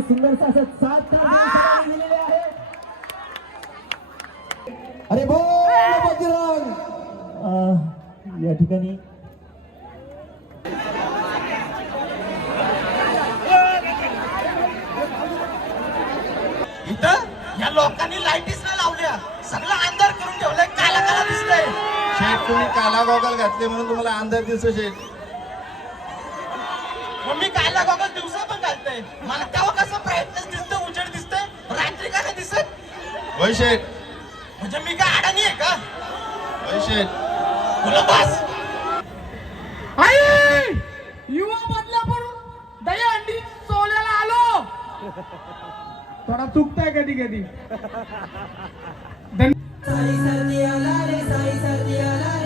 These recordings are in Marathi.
सुंदरसा असं सात आहे अरे बोल बजरंग. या ठिकाणी. इथं या लोकांनी लाईटीच नाही लावल्या. सगळं अंधार करून ठेवलंय. काला काला दिसतंय. शेठ तुम्ही काला गॉगल घातले म्हणून तुम्हाला अंधार दिसतो शेठ. मग मी काला गॉगल दिवसा पण घालतोय. मला तेव्हा ब्राईटनेस दिसतंय उजेड दिसतंय. रात्री का नाही दिसत? होय शेठ म्हणजे मी काय अडाणी आहे का? शेठ तुला बस. आई! युवा मधल्या पण दही अंडी सोल्याला आलो. थोडा चुकताय कधी कधी. साई सर्दी आला रे साई सर्दी आला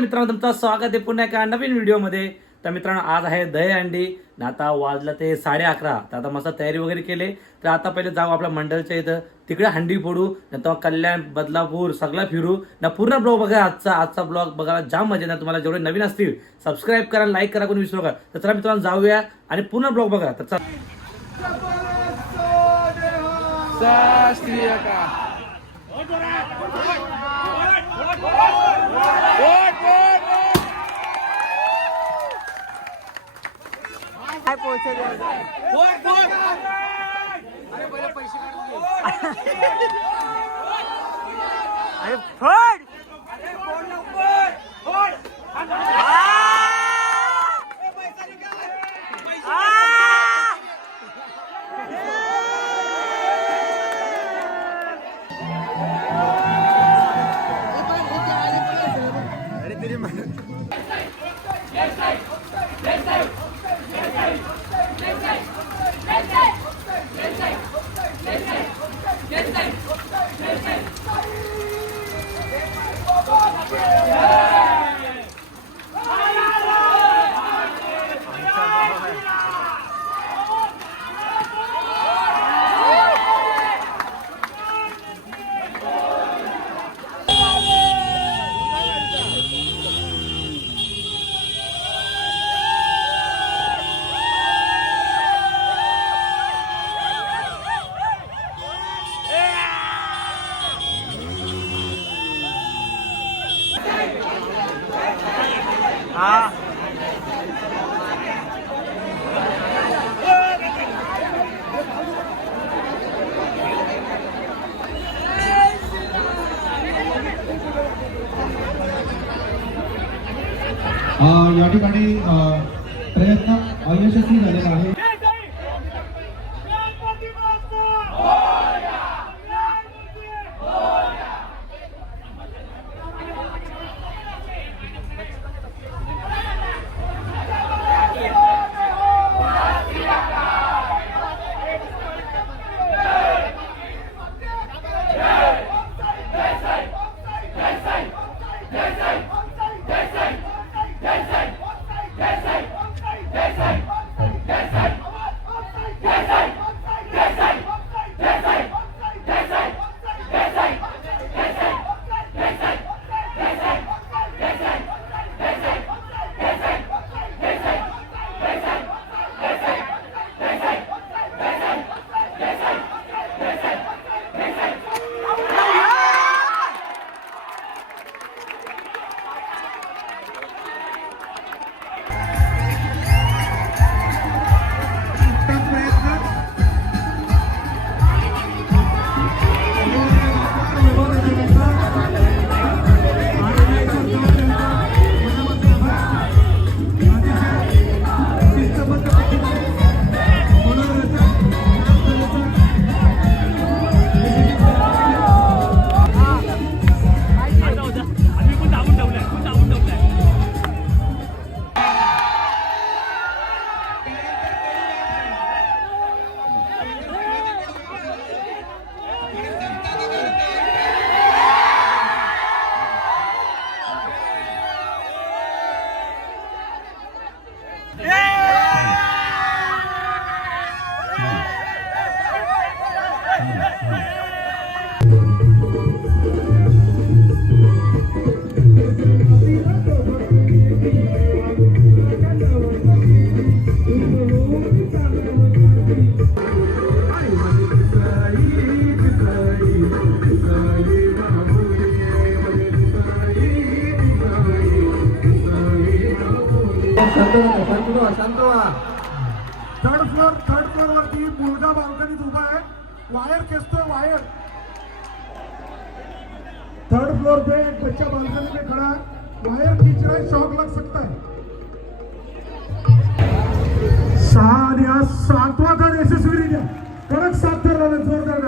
मित्रांनो तुमचं स्वागत आहे पुन्हा एका नवीन व्हिडिओमध्ये. तर मित्रांनो आज आहे दही अंडी. न आता वाजलं ते साडे अकरा. तर आता मस्त तयारी वगैरे केली. तर आता पहिले जाऊ आपल्या मंडळच्या इथं. तिकडे हंडी फोडू नंतर कल्याण बदलापूर सगळं फिरू. ना पूर्ण ब्लॉग बघा आजचा. आजचा ब्लॉग बघायला जाम मजा येणार. तुम्हाला जेवढे नवीन असतील सबस्क्राईब करा लाईक करा कोणी विसरू नका. तर चला मित्रांनो जाऊया आणि पूर्ण ब्लॉग बघा. तर चला. अ, या ठिकाणी प्रयत्न अयशस्वी झालेला आहे. वायर खींच रहा है शौक लग सकता है. सहा आणि हा सातवा थर गया कडक सात थर लावले जोरदार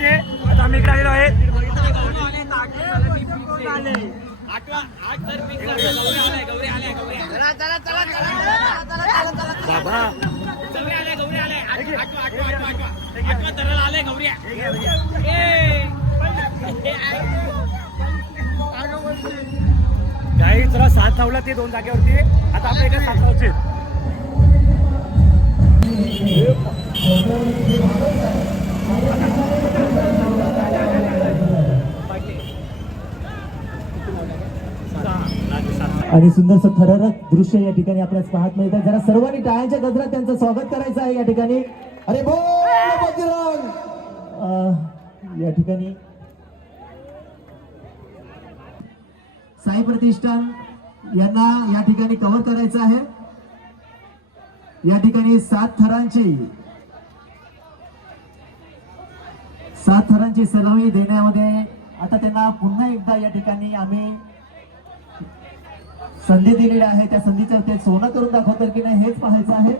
सलामी दिला ते आता आम्ही इकडे आलेलो आहे बाबा. काही चला सात धावला ते दोन जागेवरती. आता आपल्या इकडे सात धावचे आणि सुंदरसं थरारक दृश्य या ठिकाणी आपल्याला पाहत मिळत आहे. जरा सर्वांनी टाळ्यांच्या गजरात त्यांचं स्वागत करायचं आहे या ठिकाणी. अरे बजरंग! या ठिकाणी साई प्रतिष्ठान यांना या ठिकाणी कव्हर करायचं आहे. या ठिकाणी सात थरांची सात थरांची सलामी देण्यामध्ये आता त्यांना पुन्हा एकदा या ठिकाणी आम्ही संधी दिलेली आहे. त्या संधीचं ते सोनं करून दाखवतात की नाही हेच पाहायचं आहे.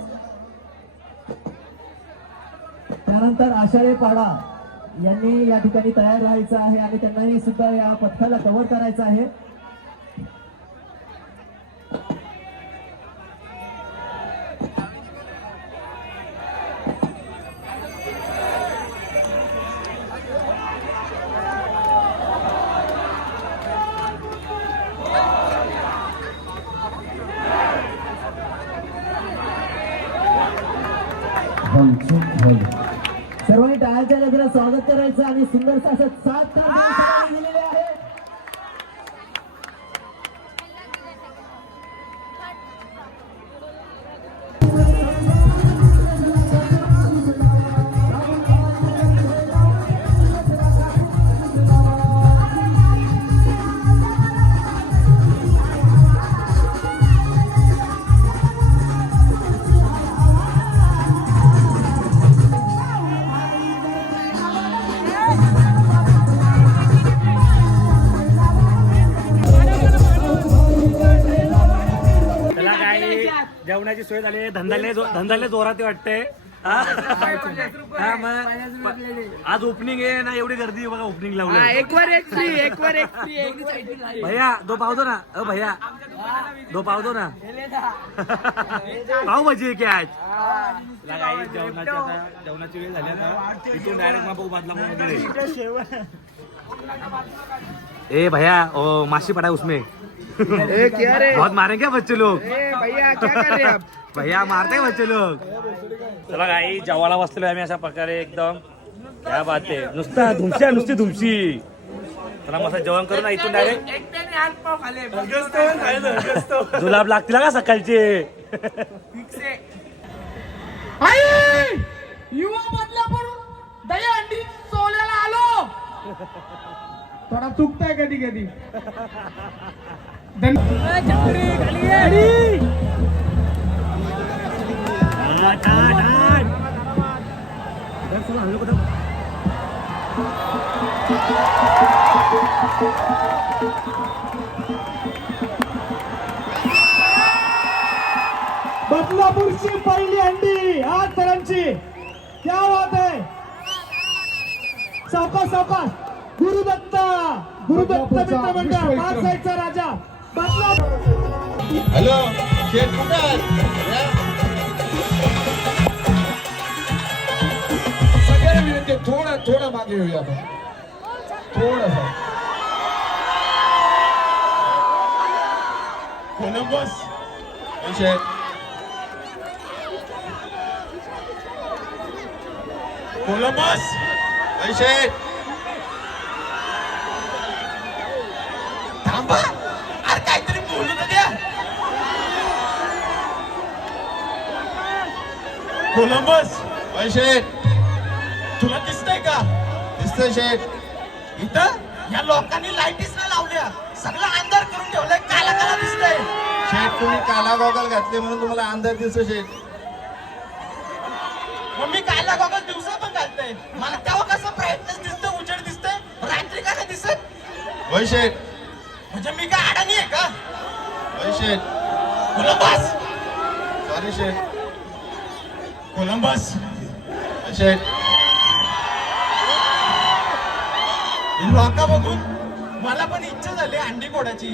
त्यानंतर आषाढे पाडा यांनी या ठिकाणी तयार राहायचं आहे आणि त्यांनाही सुद्धा या पथकाला कव्हर करायचं आहे. हॉलचे सर्वांनी टाळ्यांच्या गजरात स्वागत करायचं आणि सुंदरसा असं जेवणाची सोय झाली. धंदाले धंदाले जोरात वाटते हा? मग आज ओपनिंग आहे ना एवढी गर्दी बघा ओपनिंग लावलं एक वर एक फ्री एक वर एक फ्री भैया दो पाव दो ना. अ भैया. दो पाव दो ना. पाव भाजी आहे की आज? जेवणाची आता जेवणाची वेळ झाली ना इथून डायरेक्ट मग बादला वगैरे ए भैया ओ मासी पड़ा है उसमें क्या रे? बहुत मारेंगे बच्चे लोग। भैया क्या कर रहे आप? भैया मारते हैं बच्चे लोग। चला काही जेवायला बसलेलो आम्ही अशा प्रकारे एकदम. क्या बात आहे. नुसता धुमशी नुसती धुमशी चला मस्त जेवण करू ना इथून डायरेक्ट एकट्याने हात पाव खाले जुलाब लागतील का सकाळचे? आई युवा बदलापूर दया अंडी सोल्याला आलो. थोडा चुकताय कधी कधी बदलापूरची पहिली अंडी आज सरांची क्या बात आहे. सावकाश सावकाश. गुरुदत्ता गुरुदत्त मित्र मंडळ पाच साईडचा राजा. बदलापूर हॅलो शेठ कुठं आहात? या. सगळ्यांना विनंती आहे, थोडं थोडं मागे येऊया आपण थोडं कोलंबस हे शेठ कोलंबस हे शेठ थांबा अरे काहीतरी बोलू तर द्या कोलंबस शेठ तुला दिसतंय का? दिसतंय शेठ इथं या लोकांनी लाईटीच नाही लावल्या. सगळं अंधार करून ठेवलाय. काला काला दिसतंय. शेठ तुम्ही काला गॉगल घातले म्हणून तुम्हाला अंधार दिसतो शेठ मग मी काला गॉगल दिवसा पण घालतोय. मला तेव्हा कसं ब्राईटनेस दिसतंय उजेड दिसतंय? रात्री का नाही दिसत? शेठ म्हणजे मी काय अडाणी आहे का? होय शेठ कोलंबस सॉरी शेठ कोलंबस ही लोका बघून मला पण इच्छा झाली अंडी फोडायची.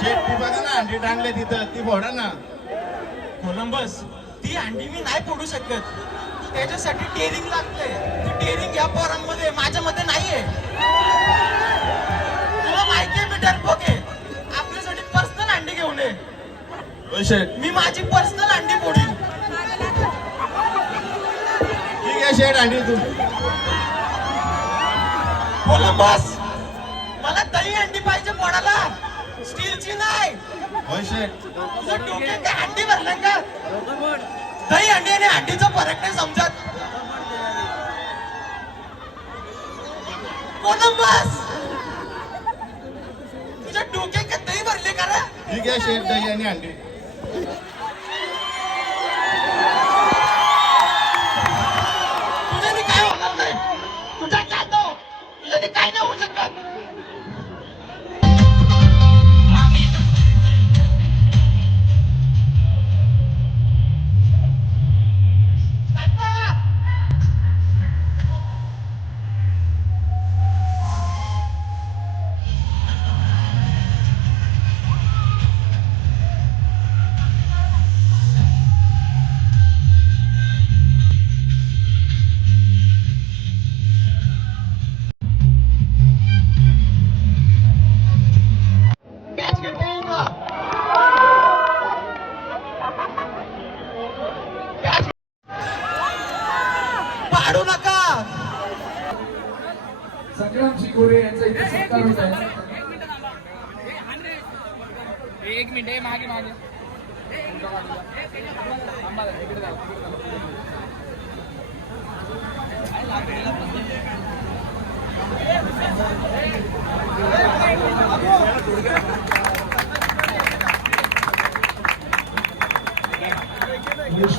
शेठ ती बघा ना अंडी टांगले तिथं ती फोडा ना. कोलंबस ती अंडी मी नाही फोडू शकत. त्याच्यासाठी टेरिंग लागते. ती टेरिंग या पोरांमध्ये माझ्यामध्ये नाहीये. तुला माहितीये मी डरपोक आहे आपल्यासाठी पर्सनल अंडी घेऊन ये. होय शेठ मी माझी पर्सनल अंडी फोडीन. शेठ अंडी तू कोलंबस मला दही अंडी पाहिजे फोडायला स्टीलची नाही. होय तुझं काय अंडी भरलं का? दही अंडी आणि अंडीचा फरक नाही समजत. कोलंबस तुझ्या डोक्यात काय दही भरले का रे? ठीक आहे शेठ दही आणि अंडी.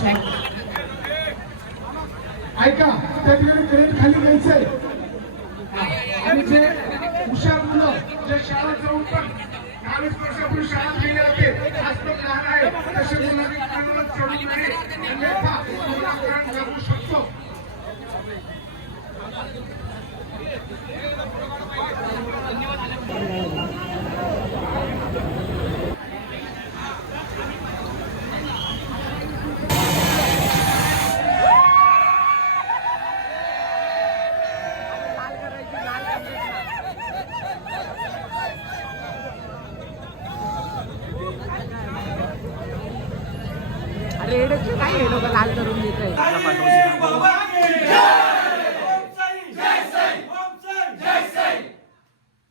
ऐका